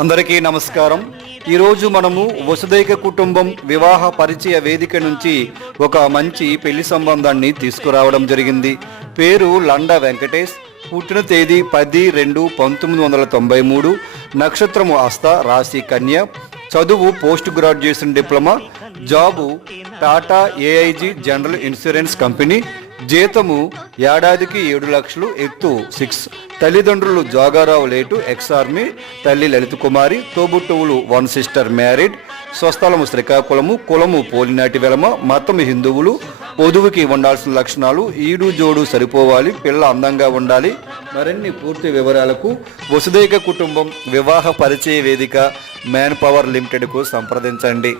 అందరికీ నమస్కారం. ఈరోజు మనము వసుదైక కుటుంబం వివాహ పరిచయ వేదిక నుంచి ఒక మంచి పెళ్ళి సంబంధాన్ని తీసుకురావడం జరిగింది. పేరు లండ వెంకటేష్. పుట్టిన తేదీ పది రెండు పంతొమ్మిది వందల తొంభై మూడు. నక్షత్రము హస్త రాశి కన్య. చదువు post graduation diploma job Tata AIG general insurance company జీతము ఏడాదికి ఏడు లక్షలు ఎత్తు సిక్స్ తల్లిదండ్రులు జోగారావు లేటు ఎక్స్ ఆర్మీ తల్లి లలిత కుమారి తోబుట్టువులు వన్ సిస్టర్ మ్యారీడ్ స్వస్థలము శ్రీకాకుళము కులము పోలినాటి వెలమ మతము హిందువులు. పొదువుకి ఉండాల్సిన లక్షణాలు ఈడు జోడు సరిపోవాలి పిల్ల అందంగా ఉండాలి. మరిన్ని పూర్తి వివరాలకు వసుదైక కుటుంబం వివాహ పరిచయ వేదిక మ్యాన్ పవర్ లిమిటెడ్కు సంప్రదించండి.